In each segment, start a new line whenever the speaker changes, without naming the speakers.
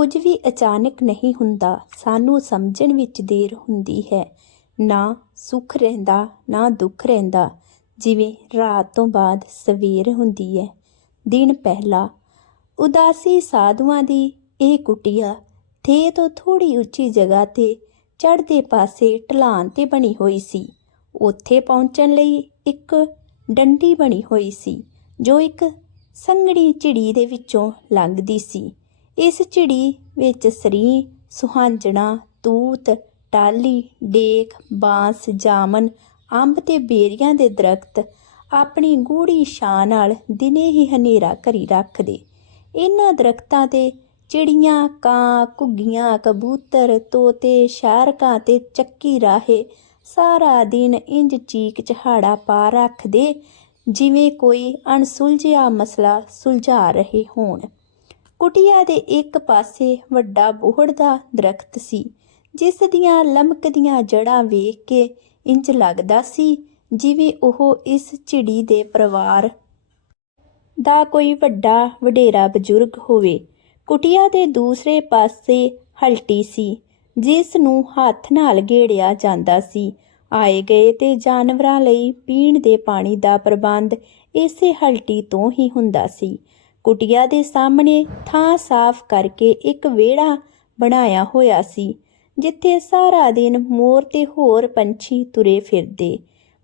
ਕੁਝ ਵੀ ਅਚਾਨਕ ਨਹੀਂ ਹੁੰਦਾ, ਸਾਨੂੰ ਸਮਝਣ ਵਿੱਚ ਦੇਰ ਹੁੰਦੀ ਹੈ। ਨਾ ਸੁੱਖ ਰਹਿੰਦਾ, ਨਾ ਦੁੱਖ ਰਹਿੰਦਾ। ਜਿਵੇਂ ਰਾਤ ਤੋਂ ਬਾਅਦ ਸਵੇਰ ਹੁੰਦੀ ਹੈ। ਦਿਨ ਪਹਿਲਾ, ਉਦਾਸੀ ਸਾਧੂਆਂ ਦੀ ਇਹ ਕੁਟੀਆ ਥੇ ਤੋਂ ਥੋੜੀ ਉੱਚੀ ਜਗ੍ਹਾ ਤੇ ਚੜ੍ਹਦੇ ਪਾਸੇ ਢਲਾਨ ਤੇ ਬਣੀ ਹੋਈ ਸੀ। ਉੱਥੇ ਪਹੁੰਚਣ ਲਈ ਇੱਕ ਡੰਡੀ ਬਣੀ ਹੋਈ ਸੀ, ਜੋ ਇੱਕ ਸੰਘਣੀ ਝਿੜੀ ਦੇ ਵਿੱਚੋਂ ਲੰਘਦੀ ਸੀ। ਇਸ ਝਿੜੀ ਵਿੱਚ ਸਰੀ, ਸੁਹਾਂਜਣਾ, ਤੂਤ ਟਾਲੀ ਡੇਕ, ਬਾਂਸ, ਜਾਮਨ, ਅੰਬ ਤੇ ਬੇਰੀਆਂ ਦੇ ਦਰਖਤ ਆਪਣੀ ਗੂੜੀ ਛਾਂ ਨਾਲ ਦਿਨੇ ਹੀ ਹਨੇਰਾ ਕਰੀ ਰੱਖਦੇ। ਇਹਨਾਂ ਦਰਖਤਾਂ ਤੇ ਚਿੜੀਆਂ, ਕਾਂ, ਘੁੱਗੀਆਂ, ਕਬੂਤਰ, ਤੋਤੇ, ਸ਼ਾਰਕਾਂ ਤੇ ਚੱਕੀ ਰਾਹੇ ਸਾਰਾ ਦਿਨ ਇੰਜ ਚੀਕ ਚਹਾੜਾ ਪਾ ਰੱਖਦੇ ਜਿਵੇਂ ਕੋਈ ਅਣਸੁਲਝਿਆ ਮਸਲਾ ਸੁਲਝਾ ਰਹੇ ਹੋਣ। ਕੁਟੀਆ ਦੇ ਇੱਕ ਪਾਸੇ ਵੱਡਾ ਬੋਹੜ ਦਾ ਦਰਖਤ ਸੀ, ਜਿਸ ਦੀਆਂ ਲਮਕਦੀਆਂ ਜੜਾਂ ਵੇਖ ਕੇ ਇੰਜ ਲੱਗਦਾ ਸੀ ਜਿਵੇਂ ਉਹ ਇਸ ਝਿੜੀ ਦੇ ਪਰਿਵਾਰ ਦਾ ਕੋਈ ਵੱਡਾ ਵਡੇਰਾ ਬਜ਼ੁਰਗ ਹੋਵੇ। ਕੁਟੀਆ ਦੇ ਦੂਸਰੇ ਪਾਸੇ ਹਲਟੀ ਸੀ, ਜਿਸ ਨੂੰ ਹੱਥ ਨਾਲ ਗੇੜਿਆ ਜਾਂਦਾ ਸੀ। ਆਏ ਗਏ ਤੇ ਜਾਨਵਰਾਂ ਲਈ ਪੀਣ ਦੇ ਪਾਣੀ ਦਾ ਪ੍ਰਬੰਧ ਇਸੇ ਹਲਟੀ ਤੋਂ ਹੀ ਹੁੰਦਾ ਸੀ। ਕੁਟੀਆ ਦੇ ਸਾਹਮਣੇ ਥਾਂ ਸਾਫ਼ ਕਰਕੇ ਇੱਕ ਵਿਹੜਾ ਬਣਾਇਆ ਹੋਇਆ ਸੀ, ਜਿੱਥੇ ਸਾਰਾ ਦਿਨ ਮੋਰ ਤੇ ਹੋਰ ਪੰਛੀ ਤੁਰੇ ਫਿਰਦੇ।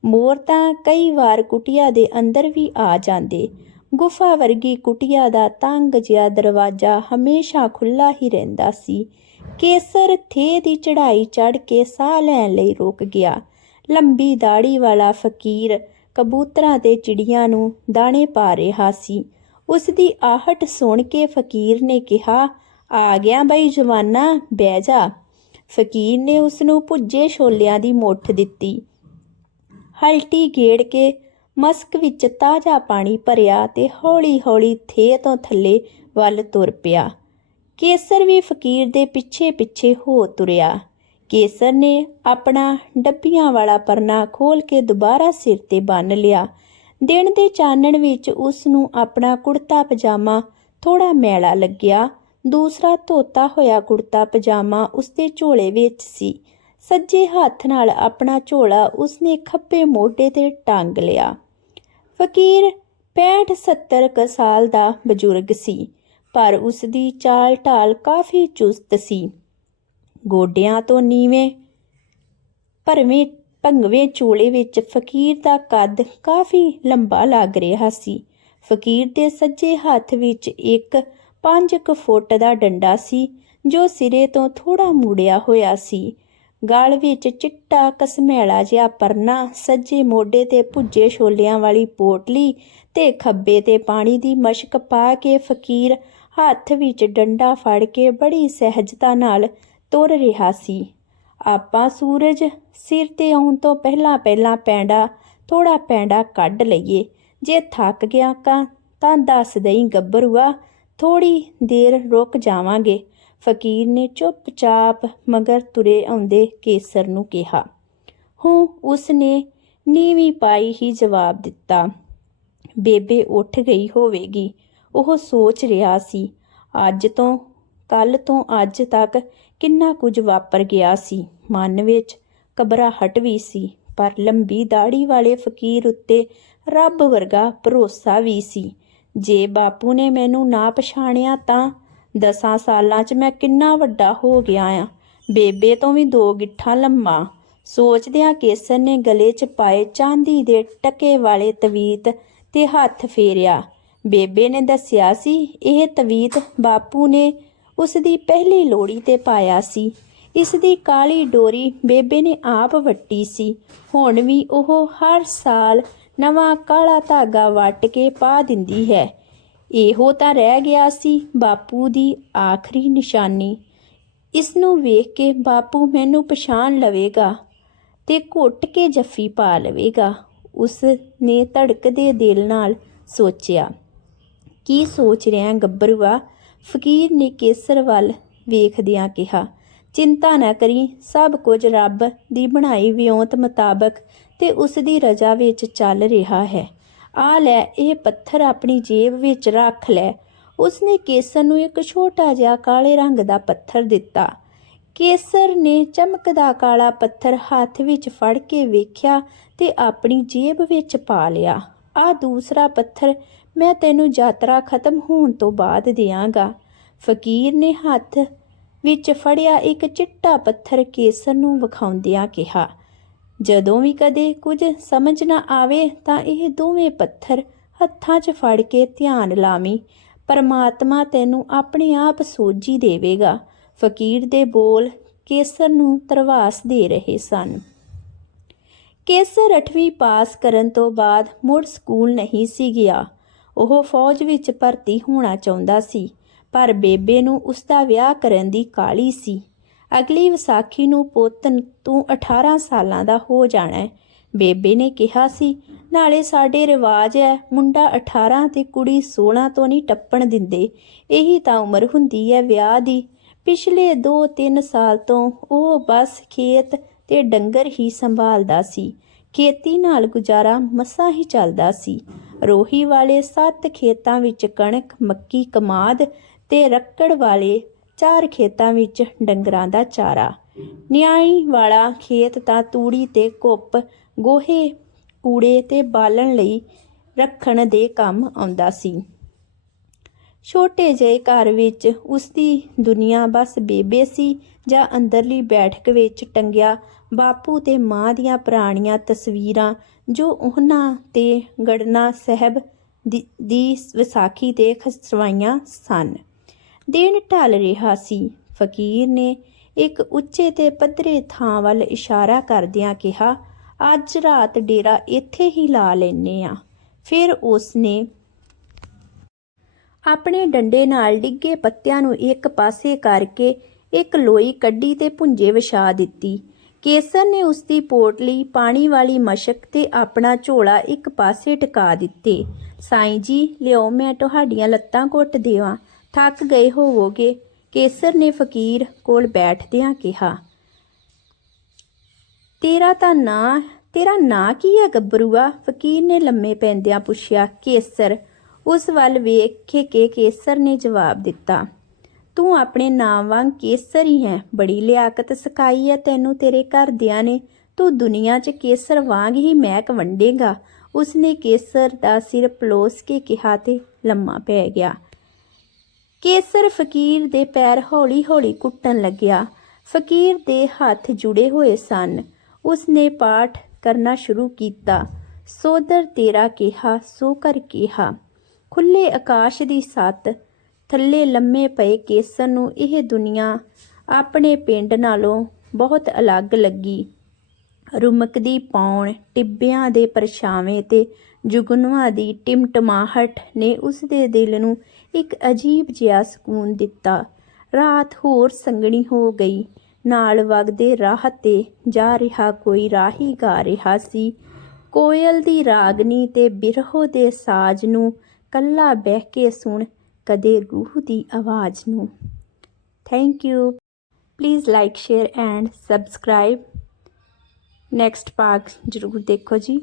ਮੋਰ ਤਾਂ ਕਈ ਵਾਰ ਕੁਟੀਆ ਦੇ ਅੰਦਰ ਵੀ ਆ ਜਾਂਦੇ। ਗੁਫਾ ਵਰਗੀ ਕੁਟੀਆ ਦਾ ਤੰਗ ਜਿਹਾ ਦਰਵਾਜ਼ਾ ਹਮੇਸ਼ਾ ਖੁੱਲਾ ਹੀ ਰਹਿੰਦਾ ਸੀ। ਕੇਸਰ ਥੇ ਦੀ ਚੜ੍ਹਾਈ ਚੜ੍ਹ ਕੇ ਸਾਹ ਲੈਣ ਲਈ ਰੁਕ ਗਿਆ। ਲੰਬੀ ਦਾੜੀ ਵਾਲਾ ਫਕੀਰ ਕਬੂਤਰਾਂ ਤੇ ਚਿੜੀਆਂ ਨੂੰ ਦਾਣੇ ਪਾ ਰਿਹਾ ਸੀ। ਉਸ ਦੀ ਆਹਟ ਸੁਣ ਕੇ ਫਕੀਰ ਨੇ ਕਿਹਾ, ਆ ਗਿਆ ਬਈ ਜਵਾਨਾ, ਬਹਿ ਜਾ। ਫਕੀਰ ਨੇ ਉਸ ਨੂੰ ਭੁੱਜੇ ਛੋਲਿਆਂ ਦੀ ਮੁੱਠ ਦਿੱਤੀ। ਹਲਟੀ ਗੇੜ ਕੇ ਮਸਕ ਵਿੱਚ ਤਾਜ਼ਾ ਪਾਣੀ ਭਰਿਆ ਤੇ ਹੌਲੀ-ਹੌਲੀ ਥੇ ਤੋਂ ਥੱਲੇ ਵੱਲ ਤੁਰ ਪਿਆ। ਕੇਸਰ ਵੀ ਫਕੀਰ ਦੇ ਪਿੱਛੇ-ਪਿੱਛੇ ਹੋ ਤੁਰਿਆ। ਕੇਸਰ ਨੇ ਆਪਣਾ ਡੱਬੀਆਂ ਵਾਲਾ ਪਰਨਾ ਖੋਲ ਕੇ ਦੁਬਾਰਾ ਸਿਰ ਤੇ ਬੰਨ ਲਿਆ। ਦਿਨ ਦੇ ਚਾਨਣ ਵਿੱਚ ਉਸ ਨੂੰ ਆਪਣਾ ਕੁੜਤਾ ਪਜਾਮਾ ਥੋੜਾ ਮੈਲਾ ਲੱਗਿਆ। ਦੂਸਰਾ ਧੋਤਾ ਹੋਇਆ ਕੁੜਤਾ ਪਜਾਮਾ ਉਸਦੇ ਝੋਲੇ ਵਿੱਚ ਸੀ। ਸੱਜੇ ਹੱਥ ਨਾਲ ਆਪਣਾ ਝੋਲਾ ਉਸਨੇ ਖੱਬੇ ਮੋਢੇ ਤੇ ਟੰਗ ਲਿਆ। ਫਕੀਰ 65 70 ਕ ਸਾਲ ਦਾ ਬਜ਼ੁਰਗ ਸੀ, ਪਰ ਉਸ ਦੀ ਚਾਲ ਢਾਲ ਕਾਫੀ ਚੁਸਤ ਸੀ। ਗੋਡਿਆਂ ਤੋਂ ਨੀਵੇਂ, ਭਰਵੇਂ ਭੰਗਵੇਂ ਚੋਲੇ ਵਿੱਚ ਫਕੀਰ ਦਾ ਕੱਦ ਕਾਫੀ ਲੰਬਾ ਲੱਗ ਰਿਹਾ ਸੀ। ਫਕੀਰ ਦੇ ਸੱਜੇ ਹੱਥ ਵਿੱਚ ਇੱਕ 5 ਕੁ ਫੁੱਟ ਦਾ ਡੰਡਾ ਸੀ, ਜੋ ਸਿਰੇ ਤੋਂ ਥੋੜਾ ਮੁੜਿਆ ਹੋਇਆ ਸੀ। ਗਲ ਵਿੱਚ ਚਿੱਟਾ ਕਸਮੈਲਾ ਜਿਹਾ ਪਰਨਾ, ਸੱਜੇ ਮੋਢੇ ਤੇ ਭੁੱਜੇ ਛੋਲਿਆਂ ਵਾਲੀ ਪੋਟਲੀ ਤੇ ਖੱਬੇ ਤੇ ਪਾਣੀ ਦੀ ਮਸ਼ਕ ਪਾ ਕੇ ਫਕੀਰ ਹੱਥ ਵਿੱਚ ਡੰਡਾ ਫੜ ਕੇ ਬੜੀ ਸਹਿਜਤਾ ਨਾਲ ਤੁਰ ਰਿਹਾ ਸੀ। ਆਪਾਂ ਸੂਰਜ ਸਿਰ ਤੇ ਆਉਣ ਤੋਂ ਪਹਿਲਾਂ ਪਹਿਲਾਂ ਪੈਂਡਾ ਥੋੜਾ ਪੈਂਡਾ ਕੱਢ ਲਈਏ। ਜੇ ਥੱਕ ਗਿਆ ਕਾ ਤਾਂ ਦੱਸ ਦਈ ਗੱਭਰੂਆ ਥੋੜੀ ਦੇਰ ਰੁਕ ਜਾਵਾਂਗੇ। ਫਕੀਰ ਨੇ ਚੁੱਪਚਾਪ ਮਗਰ ਤੁਰੇ ਆਉਂਦੇ ਕੇਸਰ ਨੂੰ ਕਿਹਾ। ਹੂੰ, ਉਸਨੇ ਨੀਵੀਂ ਪਾਈ ਹੀ ਜਵਾਬ ਦਿੱਤਾ। ਬੇਬੇ ਉੱਠ ਗਈ ਹੋਵੇਗੀ। ਉਹ ਸੋਚ ਰਿਹਾ ਸੀ, ਅੱਜ ਤੋਂ ਕੱਲ ਤੋਂ ਅੱਜ ਤੱਕ ਕਿੰਨਾ ਕੁਝ ਵਾਪਰ ਗਿਆ ਸੀ। ਮਨ ਵਿੱਚ ਘਬਰਾਹਟ ਵੀ ਸੀ, ਪਰ ਲੰਬੀ ਦਾੜੀ ਵਾਲੇ ਫਕੀਰ ਉੱਤੇ ਰੱਬ ਵਰਗਾ ਭਰੋਸਾ ਵੀ ਸੀ। ਜੇ ਬਾਪੂ ਨੇ ਮੈਨੂੰ ਨਾ ਪਛਾਣਿਆ ਤਾਂ ਦਸਾਂ ਸਾਲਾਂ 'ਚ ਮੈਂ ਕਿੰਨਾ ਵੱਡਾ ਹੋ ਗਿਆ ਆ। ਬੇਬੇ ਤੋਂ ਵੀ ਦੋ ਗਿੱਠਾਂ ਲੰਮਾ। ਸੋਚਦਿਆਂ ਕੇਸਰ ਨੇ ਗਲੇ 'ਚ ਪਾਏ ਚਾਂਦੀ ਦੇ ਟਕੇ ਵਾਲੇ ਤਵੀਤ ਤੇ ਹੱਥ ਫੇਰਿਆ। ਬੇਬੇ ਨੇ ਦੱਸਿਆ ਸੀ, ਇਹ ਤਵੀਤ ਬਾਪੂ ਨੇ ਉਸ ਦੀ ਪਹਿਲੀ ਲੋੜੀ ਤੇ ਪਾਇਆ ਸੀ। ਇਸ ਦੀ ਕਾਲੀ ਡੋਰੀ ਬੇਬੇ ਨੇ ਆਪ ਵੱਟੀ ਸੀ। ਹੁਣ ਵੀ ਉਹ ਹਰ ਸਾਲ ਨਵਾਂ ਕਾਲਾ ਧਾਗਾ ਵੱਟ ਕੇ ਪਾ ਦਿੰਦੀ ਹੈ। ਇਹੋ ਤਾਂ ਰਹਿ ਗਿਆ ਸੀ ਬਾਪੂ ਦੀ ਆਖਰੀ ਨਿਸ਼ਾਨੀ। ਇਸ ਨੂੰ ਵੇਖ ਕੇ ਬਾਪੂ ਮੈਨੂੰ ਪਛਾਣ ਲਵੇਗਾ ਤੇ ਘੁੱਟ ਕੇ ਜੱਫੀ ਪਾ ਲਵੇਗਾ। ਉਸ ਨੇ ਧੜਕਦੇ ਦਿਲ ਨਾਲ ਸੋਚਿਆ, ਕੀ ਸੋਚ ਰਿਹਾ ਗੱਭਰੂਆ? ਫਕੀਰ ਨੇ ਕੇਸਰ ਵੱਲ ਵੇਖਦਿਆਂ ਕਿਹਾ, ਚਿੰਤਾ ਨਾ ਕਰੀ, ਸਭ ਕੁਝ ਰੱਬ ਦੀ ਬਣਾਈ ਵਿਉਂਤ ਮੁਤਾਬਕ ਤੇ ਉਸ ਦੀ ਰਜ਼ਾ ਵਿੱਚ ਚੱਲ ਰਿਹਾ ਹੈ। ਆ ਲੈ, ਇਹ ਪੱਥਰ ਆਪਣੀ ਜੇਬ ਵਿੱਚ ਰੱਖ ਲੈ। ਉਸਨੇ ਕੇਸਰ ਨੂੰ ਇੱਕ ਛੋਟਾ ਜਿਹਾ ਕਾਲੇ ਰੰਗ ਦਾ ਪੱਥਰ ਦਿੱਤਾ। ਕੇਸਰ ਨੇ ਚਮਕਦਾ ਕਾਲਾ ਪੱਥਰ ਹੱਥ ਵਿੱਚ ਫੜ ਕੇ ਵੇਖਿਆ ਤੇ ਆਪਣੀ ਜੇਬ ਵਿੱਚ ਪਾ ਲਿਆ। ਆ ਦੂਸਰਾ ਪੱਥਰ ਮੈਂ ਤੈਨੂੰ ਯਾਤਰਾ ਖਤਮ ਹੋਣ ਤੋਂ ਬਾਅਦ ਦਿਆਂਗਾ। ਫਕੀਰ ਨੇ ਹੱਥ ਵਿੱਚ ਫੜਿਆ ਇੱਕ ਚਿੱਟਾ ਪੱਥਰ ਕੇਸਰ ਨੂੰ ਵਿਖਾਉਂਦਿਆਂ ਕਿਹਾ, ਜਦੋਂ ਵੀ ਕਦੇ ਕੁਝ ਸਮਝ ਨਾ ਆਵੇ ਤਾਂ ਇਹ ਦੋਵੇਂ ਪੱਥਰ ਹੱਥਾਂ 'ਚ ਫੜ ਕੇ ਧਿਆਨ ਲਾਵੀਂ। ਪਰਮਾਤਮਾ ਤੈਨੂੰ ਆਪਣੇ ਆਪ ਸੋਝੀ ਦੇਵੇਗਾ। ਫਕੀਰ ਦੇ ਬੋਲ ਕੇਸਰ ਨੂੰ ਤਰਵਾਸ ਦੇ ਰਹੇ ਸਨ। ਕੇਸਰ 8ਵੀਂ ਪਾਸ ਕਰਨ ਤੋਂ ਬਾਅਦ ਮੁੜ ਸਕੂਲ ਨਹੀਂ ਸੀ ਗਿਆ। ਉਹ ਫੌਜ ਵਿੱਚ ਭਰਤੀ ਹੋਣਾ ਚਾਹੁੰਦਾ ਸੀ, ਪਰ ਬੇਬੇ ਨੂੰ ਉਸ ਦਾ ਵਿਆਹ ਕਰਨ ਦੀ ਕਾਲੀ ਸੀ। ਅਗਲੀ ਵਿਸਾਖੀ ਨੂੰ ਪੋਤਨ ਤੂੰ 18 ਸਾਲਾਂ ਦਾ ਹੋ ਜਾਣਾ ਹੈ। ਬੇਬੇ ਨੇ ਕਿਹਾ ਸੀ, ਨਾਲੇ ਸਾਡੇ ਰਿਵਾਜ ਹੈ, ਮੁੰਡਾ 18 ਤੇ ਕੁੜੀ 16 ਤੋਂ ਨਹੀਂ ਟੱਪਣ ਦਿੰਦੇ। ਇਹੀ ਤਾਂ ਉਮਰ ਹੁੰਦੀ ਹੈ ਵਿਆਹ ਦੀ। ਪਿਛਲੇ 2-3 ਸਾਲ ਤੋਂ ਉਹ ਬਸ ਖੇਤ ਤੇ ਡੰਗਰ ਹੀ ਸੰਭਾਲਦਾ ਸੀ। ਖੇਤੀ ਨਾਲ ਗੁਜ਼ਾਰਾ ਮਸਾਂ ਹੀ ਚੱਲਦਾ ਸੀ। ਰੋਹੀ ਵਾਲੇ ਸੱਤ ਖੇਤਾਂ ਵਿੱਚ ਕਣਕ, ਮੱਕੀ, ਕਮਾਦ ਤੇ ਰੱਕੜ ਵਾਲੇ ਚਾਰ ਖੇਤਾਂ ਵਿੱਚ ਡੰਗਰਾਂ ਦਾ ਚਾਰਾ। ਨਿਆਈ ਵਾਲਾ ਖੇਤ ਤਾਂ ਤੂੜੀ ਤੇ ਕੁੱਪ ਗੋਹੇ, ਕੂੜੇ ਤੇ ਬਾਲਣ ਲਈ ਰੱਖਣ ਦੇ ਕੰਮ ਆਉਂਦਾ ਸੀ। ਛੋਟੇ ਜਿਹੇ ਘਰ ਵਿੱਚ ਉਸਦੀ ਦੁਨੀਆ ਬਸ ਬੇਬੇ ਸੀ ਜਾਂ ਅੰਦਰਲੀ ਬੈਠਕ ਵਿੱਚ ਟੰਗਿਆ ਬਾਪੂ ਤੇ ਮਾਂ ਦੀਆਂ ਪੁਰਾਣੀਆਂ ਤਸਵੀਰਾਂ ਜੋ ਉਹਨਾਂ ਤੇ ਗੜਨਾ ਸਾਹਿਬ ਦੀ ਦੀ ਵਿਸਾਖੀ ਤੇ ਖਸਵਾਈਆਂ ਸਨ। ਦਿਨ ਢਲ ਰਿਹਾ ਸੀ। ਫਕੀਰ ਨੇ ਇੱਕ ਉੱਚੇ ਤੇ ਪੱਧਰੇ ਥਾਂ ਵੱਲ ਇਸ਼ਾਰਾ ਕਰਦਿਆਂ ਕਿਹਾ, ਅੱਜ ਰਾਤ ਡੇਰਾ ਇੱਥੇ ਹੀ ਲਾ ਲੈਨੇ ਆ। ਫਿਰ ਉਸਨੇ ਆਪਣੇ ਡੰਡੇ ਨਾਲ ਡਿੱਗੇ ਪੱਤਿਆਂ ਨੂੰ ਇੱਕ ਪਾਸੇ ਕਰਕੇ ਇੱਕ ਲੋਈ ਕੱਢੀ ਤੇ ਭੁੰਜੇ ਵਿਛਾ ਦਿੱਤੀ। ਕੇਸਰ ਨੇ ਉਸ ਦੀ ਪੋਟਲੀ ਪਾਣੀ ਵਾਲੀ ਮਸ਼ਕ ਤੇ ਆਪਣਾ ਝੋਲਾ ਇੱਕ ਪਾਸੇ ਟਿਕਾ ਦਿੱਤੇ। ਸਾਈਂ ਜੀ ਲਿਓ ਮੈਂ ਤੁਹਾਡੀਆਂ ਲੱਤਾਂ ਘੁੱਟ ਦੇਵਾਂ। ਥੱਕ ਗਏ ਹੋਵੋਗੇ? ਕੇਸਰ ਨੇ ਫਕੀਰ ਕੋਲ ਬੈਠਦਿਆਂ ਕਿਹਾ। ਤੇਰਾ ਤਾਂ ਨਾਂ, ਤੇਰਾ ਨਾਂ ਕੀ ਹੈ ਗੱਭਰੂਆ? ਫਕੀਰ ਨੇ ਲੰਮੇ ਪੈਂਦਿਆਂ ਪੁੱਛਿਆ। ਕੇਸਰ ਉਸ ਵੱਲ ਵੇਖ ਕੇ ਕੇਸਰ ਨੇ ਜਵਾਬ ਦਿੱਤਾ। ਤੂੰ ਆਪਣੇ ਨਾਮ ਵਾਂਗ ਕੇਸਰ ਹੀ ਹੈ। ਬੜੀ ਲਿਆਕਤ ਸਿਖਾਈ ਹੈ ਤੈਨੂੰ ਤੇਰੇ ਘਰਦਿਆਂ ਨੇ। ਤੂੰ ਦੁਨੀਆ 'ਚ ਕੇਸਰ ਵਾਂਗ ਹੀ ਮਹਿਕ ਵੰਡੇਗਾ। ਉਸਨੇ ਕੇਸਰ ਦਾ ਸਿਰ ਪਲੋਸ ਕੇ ਕਿਹਾ ਤੇ ਲੰਮਾ ਪੈ ਗਿਆ। ਕੇਸਰ ਫਕੀਰ ਦੇ ਪੈਰ ਹੌਲੀ-ਹੌਲੀ ਕੁੱਟਣ ਲੱਗਿਆ। ਫਕੀਰ ਦੇ ਹੱਥ ਜੁੜੇ ਹੋਏ ਸਨ। ਉਸਨੇ ਪਾਠ ਕਰਨਾ ਸ਼ੁਰੂ ਕੀਤਾ। ਸੋਦਰ ਤੇਰਾ ਕਿਹਾ, ਸੋ ਕਰ ਕਿਹਾ। ਖੁੱਲੇ ਆਕਾਸ਼ ਦੀ ਸੱਤ ਥੱਲੇ ਲੰਮੇ ਪਏ ਕੇਸਰ ਨੂੰ ਇਹ ਦੁਨੀਆ ਆਪਣੇ ਪਿੰਡ ਨਾਲੋਂ ਬਹੁਤ ਅਲੱਗ ਲੱਗੀ। ਰੁਮਕਦੀ ਪੌਣ ਟਿੱਬਿਆਂ ਦੇ ਪਰਛਾਵੇਂ ਤੇ ਜੁਗਨੂਆਂ ਦੀ ਟਿਮਟਮਾਹਟ ਨੇ ਉਸ ਦੇ ਦਿਲ ਨੂੰ ਇੱਕ ਅਜੀਬ ਜਿਹਾ ਸਕੂਨ ਦਿੱਤਾ। ਰਾਤ ਹੋਰ ਸੰਗਣੀ ਹੋ ਗਈ। ਨਾਲ ਵਗਦੇ ਰਾਹ ਤੇ ਜਾ ਰਿਹਾ ਕੋਈ ਰਾਹੀ ਗਾ ਰਿਹਾ ਸੀ। ਕੋਇਲ ਦੀ ਰਾਗਨੀ ਤੇ ਬਿਰਹੋ ਦੇ ਸਾਜ਼ ਨੂੰ ਕੱਲਾ ਬਹਿ ਕੇ ਸੁਣ ਕਦੇ ਰੂਹ ਦੀ ਆਵਾਜ਼ ਨੂੰ। Thank you please like share and subscribe next part ਜ਼ਰੂਰ ਦੇਖੋ ਜੀ।